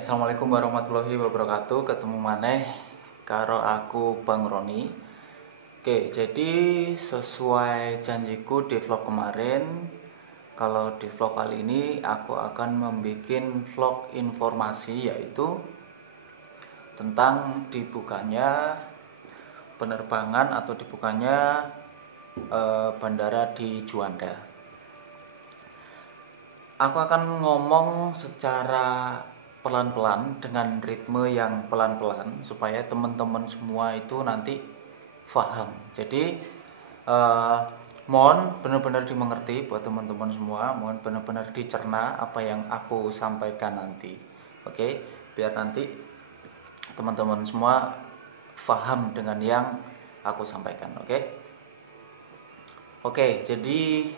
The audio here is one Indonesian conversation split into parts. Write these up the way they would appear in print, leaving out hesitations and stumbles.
Assalamualaikum warahmatullahi wabarakatuh. Ketemu maneh karo aku Bang Roni. Oke, jadi sesuai janjiku di vlog kemarin, kalau di vlog kali ini aku akan membuat vlog informasi, yaitu tentang dibukanya penerbangan atau dibukanya bandara di Juanda. Aku akan ngomong secara pelan-pelan dengan ritme yang pelan-pelan supaya teman-teman semua itu nanti paham. Jadi mohon benar-benar dimengerti buat teman-teman semua, mohon benar-benar dicerna apa yang aku sampaikan nanti. Oke, biar nanti teman-teman semua paham dengan yang aku sampaikan. Oke, jadi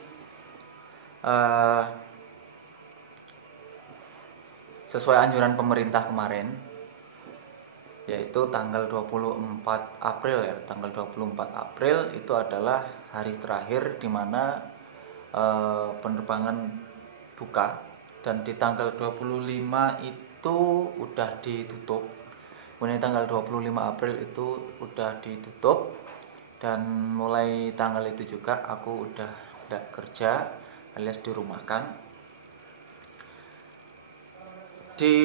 sesuai anjuran pemerintah kemarin, yaitu tanggal 24 April ya. Tanggal 24 April itu adalah hari terakhir di mana penerbangan buka, dan di tanggal 25 itu udah ditutup. Kemudian tanggal 25 April itu udah ditutup, dan mulai tanggal itu juga aku udah tidak kerja alias dirumahkan. Di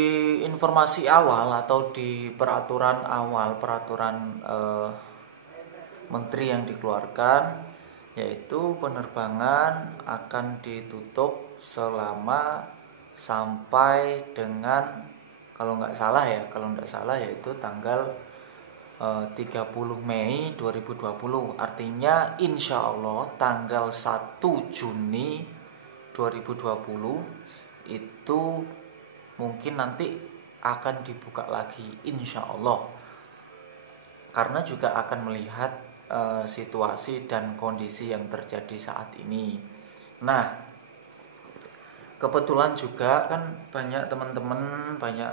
informasi awal atau di peraturan awal, menteri yang dikeluarkan, yaitu penerbangan akan ditutup selama sampai dengan kalau nggak salah yaitu tanggal 30 Mei 2020. Artinya insya Allah tanggal 1 Juni 2020 itu mungkin nanti akan dibuka lagi, insya Allah, karena juga akan melihat situasi dan kondisi yang terjadi saat ini. Nah, kebetulan juga kan banyak teman-teman, banyak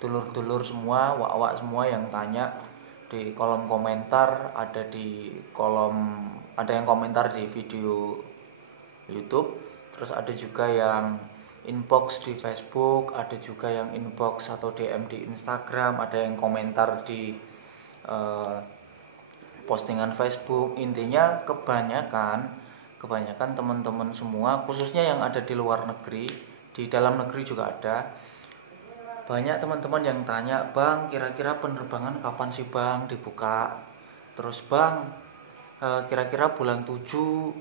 dulur-dulur semua, wak-wak semua yang tanya di kolom komentar, ada yang komentar di video YouTube, terus ada juga yang inbox di Facebook, ada juga yang inbox atau DM di Instagram, ada yang komentar di postingan Facebook. Intinya kebanyakan teman-teman semua, khususnya yang ada di luar negeri, di dalam negeri juga ada. Banyak teman-teman yang tanya, "Bang, kira-kira penerbangan kapan sih Bang dibuka? Terus Bang, kira-kira bulan 7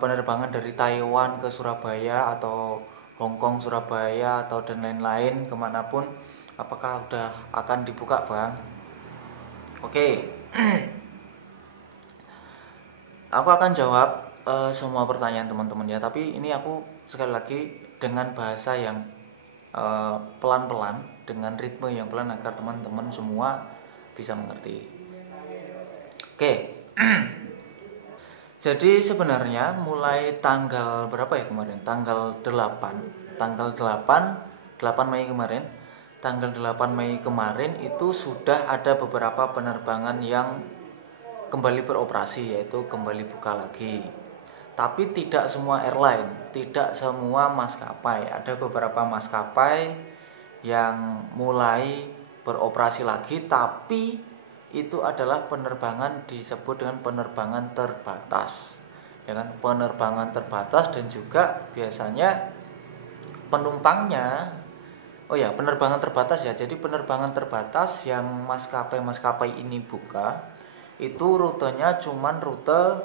penerbangan dari Taiwan ke Surabaya atau Hong Kong Surabaya atau dan lain-lain kemanapun, apakah udah akan dibuka Bang?" Oke. Aku akan jawab semua pertanyaan teman-teman ya, tapi ini aku sekali lagi dengan bahasa yang pelan-pelan, dengan ritme yang pelan agar teman-teman semua bisa mengerti. Oke. Jadi sebenarnya mulai tanggal berapa ya kemarin? Tanggal 8 Mei kemarin. Tanggal 8 Mei kemarin itu sudah ada beberapa penerbangan yang kembali beroperasi, yaitu kembali buka lagi. Tapi tidak semua airline, tidak semua maskapai. Ada beberapa maskapai yang mulai beroperasi lagi, tapi itu adalah penerbangan disebut dengan penerbangan terbatas. Ya kan? Penerbangan terbatas, dan juga biasanya penumpangnya penerbangan terbatas ya. Jadi penerbangan terbatas yang maskapai ini buka, itu rutenya cuman rute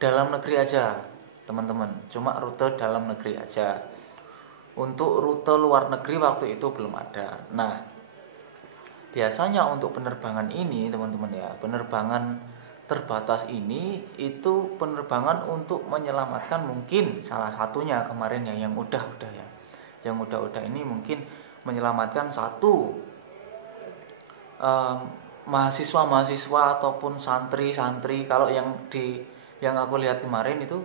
dalam negeri aja, teman-teman. Cuma rute dalam negeri aja. Untuk rute luar negeri waktu itu belum ada. Nah, biasanya untuk penerbangan ini, teman-teman ya, penerbangan terbatas ini itu penerbangan untuk menyelamatkan, mungkin salah satunya kemarin ya, yang udah ya. Yang udah ini mungkin menyelamatkan satu mahasiswa ataupun santri. Kalau yang aku lihat kemarin itu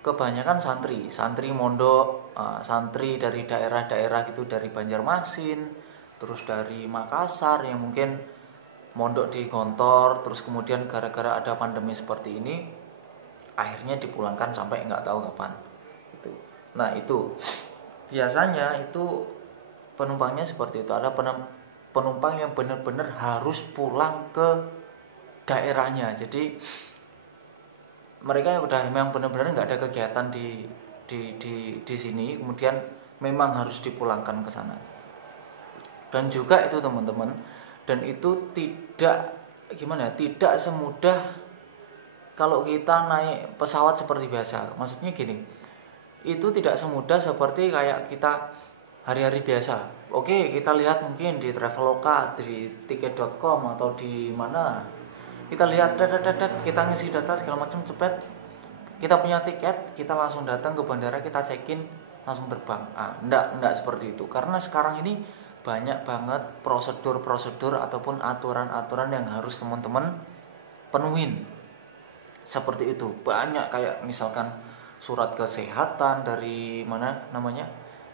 kebanyakan santri mondok, santri dari daerah-daerah gitu, dari Banjarmasin, terus dari Makassar, yang mungkin mondok di Gontor, terus kemudian gara-gara ada pandemi seperti ini akhirnya dipulangkan sampai nggak tahu kapan. Nah itu biasanya itu penumpangnya seperti itu. Ada penumpang yang benar-benar harus pulang ke daerahnya. Jadi mereka udah memang benar-benar nggak ada kegiatan di sini, kemudian memang harus dipulangkan ke sana. Dan juga itu teman-teman, dan itu tidak semudah kalau kita naik pesawat seperti biasa. Maksudnya gini, itu tidak semudah seperti kayak kita hari-hari biasa. Oke, kita lihat mungkin di Traveloka, di tiket.com atau di mana. Kita lihat kita ngisi data segala macam cepet. Kita punya tiket, kita langsung datang ke bandara, kita check-in, langsung terbang. Enggak seperti itu. Karena sekarang ini banyak banget prosedur-prosedur ataupun aturan-aturan yang harus teman-teman penuhin. Seperti itu. Banyak kayak misalkan surat kesehatan dari mana namanya?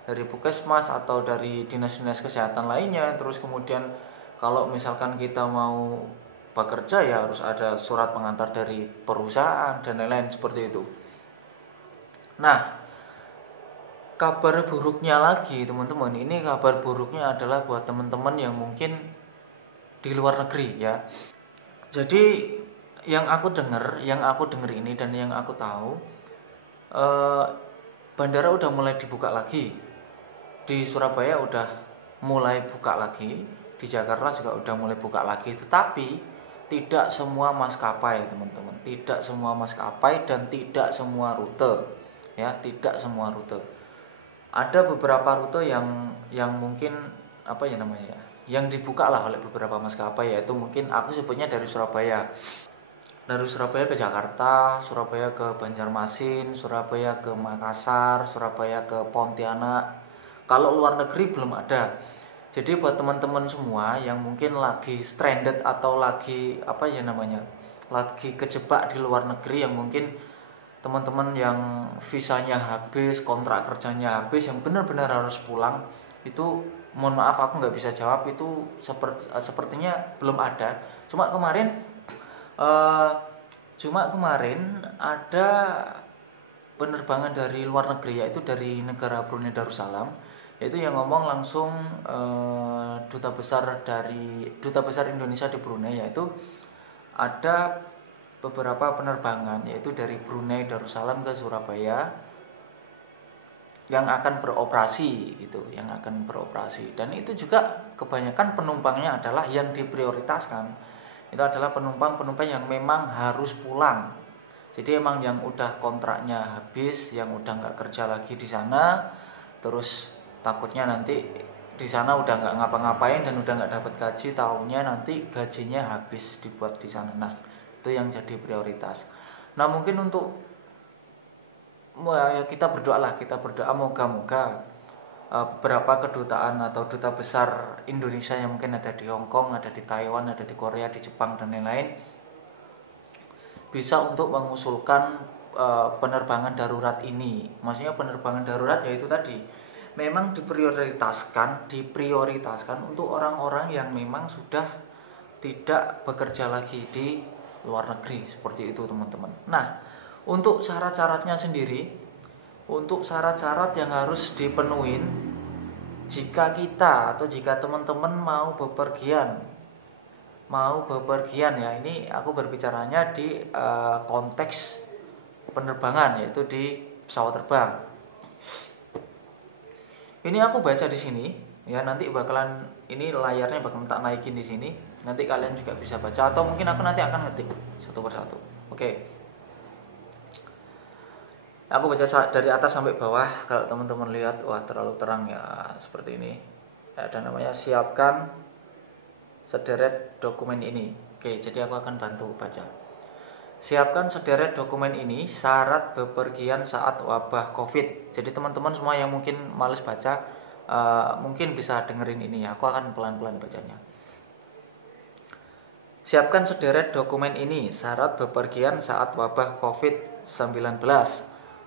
Dari Puskesmas atau dari dinas-dinas kesehatan lainnya. Terus kemudian kalau misalkan kita mau bekerja ya harus ada surat pengantar dari perusahaan dan lain-lain seperti itu. Nah, kabar buruknya lagi teman-teman, ini kabar buruknya adalah buat teman-teman yang mungkin di luar negeri ya. Jadi yang aku dengar ini dan yang aku tahu, bandara udah mulai dibuka lagi. Di Surabaya udah mulai buka lagi, di Jakarta juga udah mulai buka lagi, tetapi tidak semua maskapai teman-teman, tidak semua maskapai dan tidak semua rute ya, tidak semua rute. Ada beberapa rute yang mungkin apa ya namanya ya, yang dibuka lah oleh beberapa maskapai, yaitu mungkin aku sebutnya dari Surabaya ke Jakarta, Surabaya ke Banjarmasin, Surabaya ke Makassar, Surabaya ke Pontianak. Kalau luar negeri belum ada. Jadi buat teman-teman semua yang mungkin lagi stranded atau lagi lagi kejebak di luar negeri, yang mungkin teman-teman yang visanya habis, kontrak kerjanya habis, yang benar-benar harus pulang, itu mohon maaf aku nggak bisa jawab, itu sepertinya belum ada. Cuma kemarin ada penerbangan dari luar negeri, yaitu dari negara Brunei Darussalam, yaitu yang ngomong langsung duta besar Indonesia di Brunei, yaitu ada beberapa penerbangan yaitu dari Brunei Darussalam ke Surabaya yang akan beroperasi gitu, dan itu juga kebanyakan penumpangnya adalah yang diprioritaskan itu adalah penumpang yang memang harus pulang. Jadi emang yang udah kontraknya habis, yang udah nggak kerja lagi di sana, terus takutnya nanti di sana udah nggak ngapa-ngapain dan udah nggak dapat gaji, tahunnya nanti gajinya habis dibuat di sana. Nah, itu yang jadi prioritas. Nah, mungkin untuk kita berdoa moga-moga beberapa kedutaan atau duta besar Indonesia yang mungkin ada di Hong Kong, ada di Taiwan, ada di Korea, di Jepang dan lain-lain bisa untuk mengusulkan penerbangan darurat ini. Maksudnya penerbangan darurat yaitu tadi memang diprioritaskan untuk orang-orang yang memang sudah tidak bekerja lagi di luar negeri, seperti itu teman-teman. Nah, untuk syarat-syaratnya sendiri, untuk syarat-syarat yang harus dipenuhi jika teman-teman mau bepergian ya, ini aku berbicaranya di konteks penerbangan, yaitu di pesawat terbang. Ini aku baca di sini ya, nanti ini layarnya bakalan tak naikin di sini, nanti kalian juga bisa baca atau mungkin aku nanti akan ngetik satu persatu. Oke. Aku baca dari atas sampai bawah. Kalau teman-teman lihat, wah terlalu terang ya, seperti ini. Ada namanya siapkan sederet dokumen ini. Oke, jadi aku akan bantu baca. Siapkan sederet dokumen ini, syarat bepergian saat wabah COVID. Jadi teman-teman semua yang mungkin males baca, mungkin bisa dengerin ini ya. Aku akan pelan-pelan bacanya. Siapkan sederet dokumen ini, syarat bepergian saat wabah COVID-19.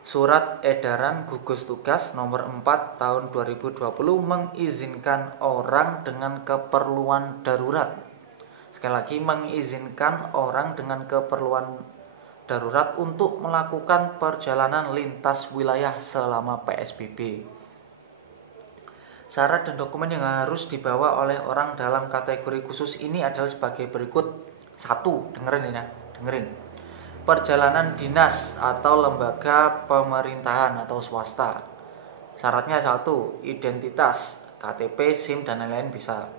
Surat edaran gugus tugas nomor 4 tahun 2020 mengizinkan orang dengan keperluan darurat. Sekali lagi, mengizinkan orang dengan keperluan darurat untuk melakukan perjalanan lintas wilayah selama PSBB. Syarat dan dokumen yang harus dibawa oleh orang dalam kategori khusus ini adalah sebagai berikut. 1, dengerin ya, dengerin. Perjalanan dinas atau lembaga pemerintahan atau swasta. Syaratnya 1, identitas, KTP, SIM dan lain-lain bisa.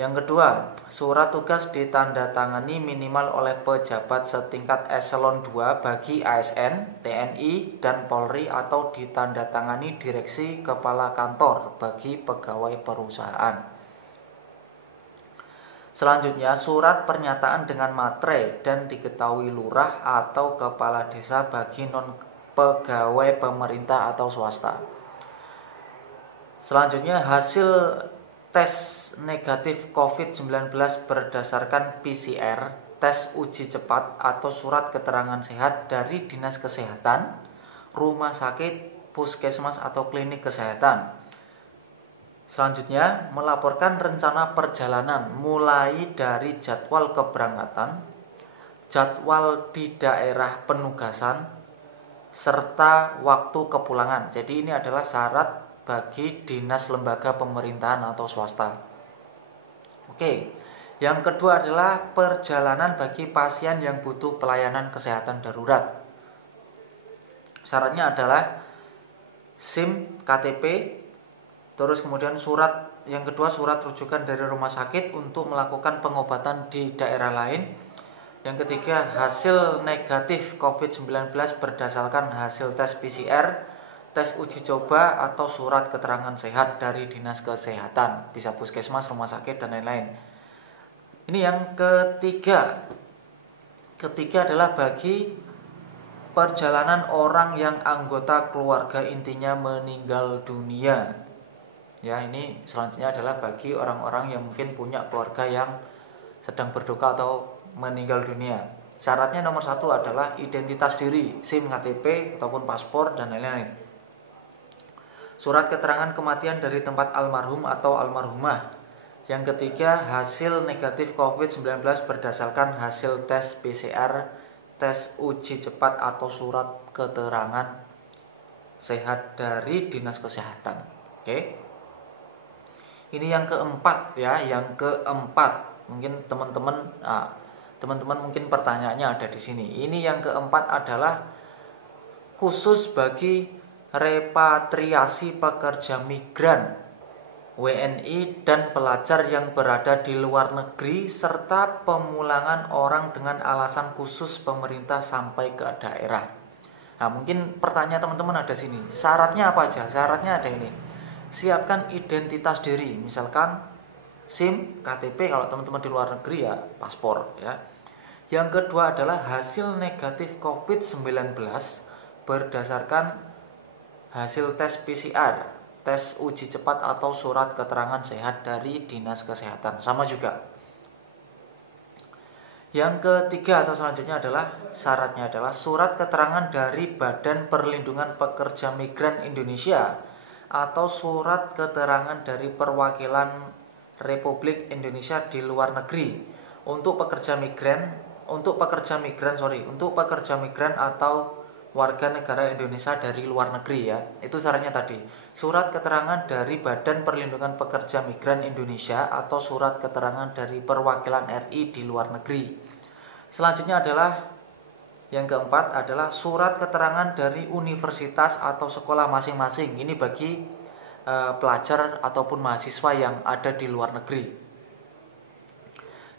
Yang kedua, surat tugas ditandatangani minimal oleh pejabat setingkat eselon 2 bagi ASN, TNI, dan Polri atau ditandatangani direksi kepala kantor bagi pegawai perusahaan. Selanjutnya, surat pernyataan dengan materai dan diketahui lurah atau kepala desa bagi non pegawai pemerintah atau swasta. Selanjutnya, hasil tes negatif COVID-19 berdasarkan PCR, tes uji cepat atau surat keterangan sehat dari Dinas Kesehatan, rumah sakit, puskesmas atau klinik kesehatan. Selanjutnya, melaporkan rencana perjalanan mulai dari jadwal keberangkatan, jadwal di daerah penugasan, serta waktu kepulangan. Jadi ini adalah syarat bagi dinas lembaga pemerintahan atau swasta. Oke, yang kedua adalah perjalanan bagi pasien yang butuh pelayanan kesehatan darurat. Syaratnya adalah SIM, KTP, terus kemudian yang kedua surat rujukan dari rumah sakit untuk melakukan pengobatan di daerah lain. Yang ketiga, hasil negatif COVID-19 berdasarkan hasil tes PCR, tes uji coba atau surat keterangan sehat dari dinas kesehatan, bisa puskesmas, rumah sakit dan lain-lain. Ini yang ketiga. Ketiga adalah bagi perjalanan orang yang anggota keluarga intinya meninggal dunia. Ya, ini selanjutnya adalah bagi orang-orang yang mungkin punya keluarga yang sedang berduka atau meninggal dunia. Syaratnya nomor 1 adalah identitas diri, SIM, KTP ataupun paspor dan lain-lain. Surat keterangan kematian dari tempat almarhum atau almarhumah. Yang ketiga, hasil negatif COVID-19 berdasarkan hasil tes PCR, tes uji cepat atau surat keterangan sehat dari dinas kesehatan. Oke. Ini yang keempat ya, yang keempat. Mungkin teman-teman mungkin pertanyaannya ada di sini. Ini yang keempat adalah khusus bagi repatriasi pekerja migran, WNI dan pelajar yang berada di luar negeri serta pemulangan orang dengan alasan khusus pemerintah sampai ke daerah. Nah, mungkin pertanyaan teman-teman ada sini. Syaratnya apa aja? Syaratnya ada ini. Siapkan identitas diri, misalkan SIM, KTP kalau teman-teman di luar negeri ya paspor ya. Yang kedua adalah hasil negatif COVID-19 berdasarkan hasil tes PCR, tes uji cepat atau surat keterangan sehat dari dinas kesehatan. Sama juga. Yang ketiga atau selanjutnya adalah syaratnya adalah surat keterangan dari Badan Perlindungan Pekerja Migran Indonesia atau surat keterangan dari perwakilan Republik Indonesia di luar negeri untuk pekerja migran atau warga negara Indonesia dari luar negeri ya. Itu syaratnya tadi. Surat keterangan dari Badan Perlindungan Pekerja Migran Indonesia atau surat keterangan dari perwakilan RI di luar negeri. Selanjutnya adalah yang keempat adalah surat keterangan dari universitas atau sekolah masing-masing. Ini bagi pelajar ataupun mahasiswa yang ada di luar negeri.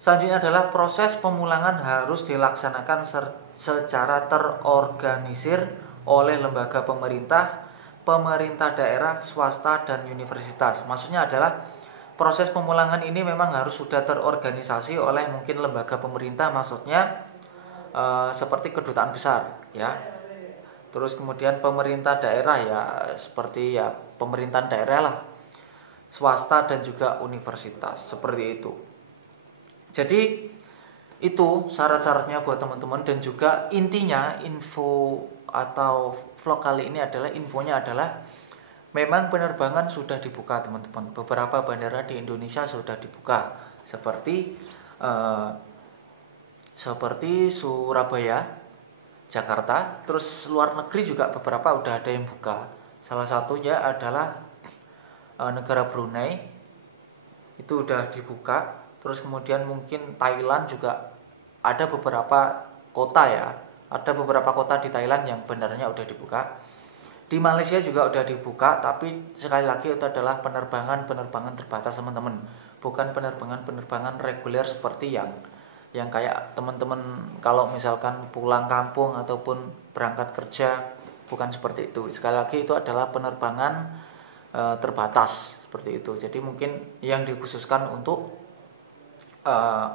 Selanjutnya adalah proses pemulangan harus dilaksanakan secara terorganisir oleh lembaga pemerintah, pemerintah daerah, swasta, dan universitas. Maksudnya adalah proses pemulangan ini memang harus sudah terorganisasi oleh mungkin lembaga pemerintah, maksudnya seperti kedutaan besar ya. Terus kemudian pemerintah daerah ya seperti ya pemerintahan daerah lah, swasta dan juga universitas seperti itu. Jadi itu syarat-syaratnya buat teman-teman dan juga intinya info atau vlog kali ini adalah infonya adalah memang penerbangan sudah dibuka teman-teman. Beberapa bandara di Indonesia sudah dibuka seperti Surabaya, Jakarta, terus luar negeri juga beberapa udah ada yang buka. Salah satunya adalah negara Brunei itu udah dibuka. Terus kemudian mungkin Thailand juga ada beberapa kota ya, ada beberapa kota di Thailand yang benarnya udah dibuka. Di Malaysia juga udah dibuka, tapi sekali lagi itu adalah penerbangan terbatas teman-teman, bukan penerbangan reguler seperti yang kayak teman-teman kalau misalkan pulang kampung ataupun berangkat kerja, bukan seperti itu. Sekali lagi itu adalah penerbangan terbatas seperti itu. Jadi mungkin yang dikhususkan untuk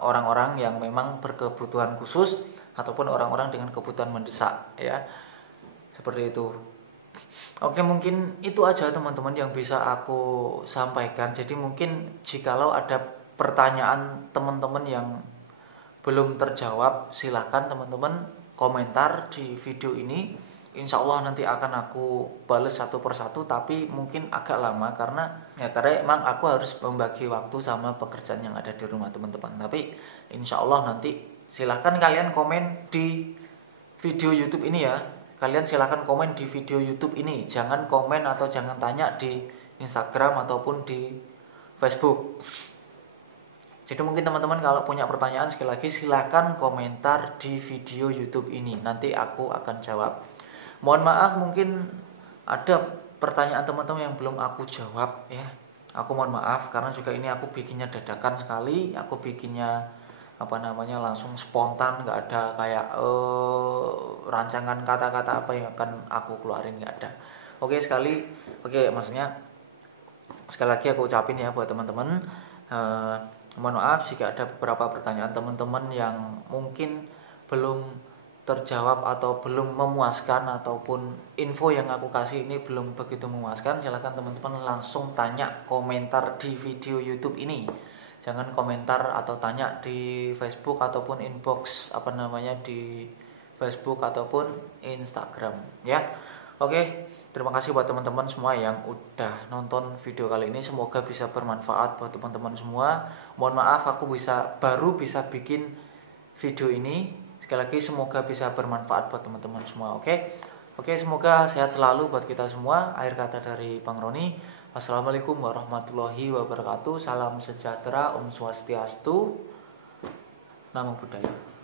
orang-orang yang memang berkebutuhan khusus ataupun orang-orang dengan kebutuhan mendesak ya. Seperti itu. Oke, mungkin itu aja teman-teman yang bisa aku sampaikan. Jadi mungkin jikalau ada pertanyaan teman-teman yang belum terjawab, silahkan teman-teman komentar di video ini. Insya Allah nanti akan aku bales satu persatu, tapi mungkin agak lama karena emang aku harus membagi waktu sama pekerjaan yang ada di rumah teman-teman. Tapi insya Allah nanti silahkan kalian komen di video YouTube ini ya. Kalian silahkan komen di video YouTube ini. Jangan komen atau jangan tanya di Instagram ataupun di Facebook. Jadi mungkin teman-teman kalau punya pertanyaan, sekali lagi silahkan komentar di video YouTube ini. Nanti aku akan jawab. Mohon maaf mungkin ada pertanyaan teman-teman yang belum aku jawab ya. Aku mohon maaf karena juga ini aku bikinnya dadakan sekali. Aku bikinnya langsung spontan, nggak ada kayak rancangan kata-kata apa yang akan aku keluarin, nggak ada. Maksudnya sekali lagi aku ucapin ya buat teman-teman, mohon maaf jika ada beberapa pertanyaan teman-teman yang mungkin belum terjawab atau belum memuaskan, ataupun info yang aku kasih ini belum begitu memuaskan. Silakan teman-teman langsung tanya, komentar di video YouTube ini. Jangan komentar atau tanya di Facebook ataupun inbox di Facebook ataupun Instagram ya. Oke, terima kasih buat teman-teman semua yang udah nonton video kali ini. Semoga bisa bermanfaat buat teman-teman semua. Mohon maaf aku baru bisa bikin video ini. Sekali lagi semoga bisa bermanfaat buat teman-teman semua. Oke, semoga sehat selalu buat kita semua. Akhir kata dari Bang Roni. Assalamualaikum warahmatullahi wabarakatuh. Salam sejahtera, Om Swastiastu, Namo Buddhaya.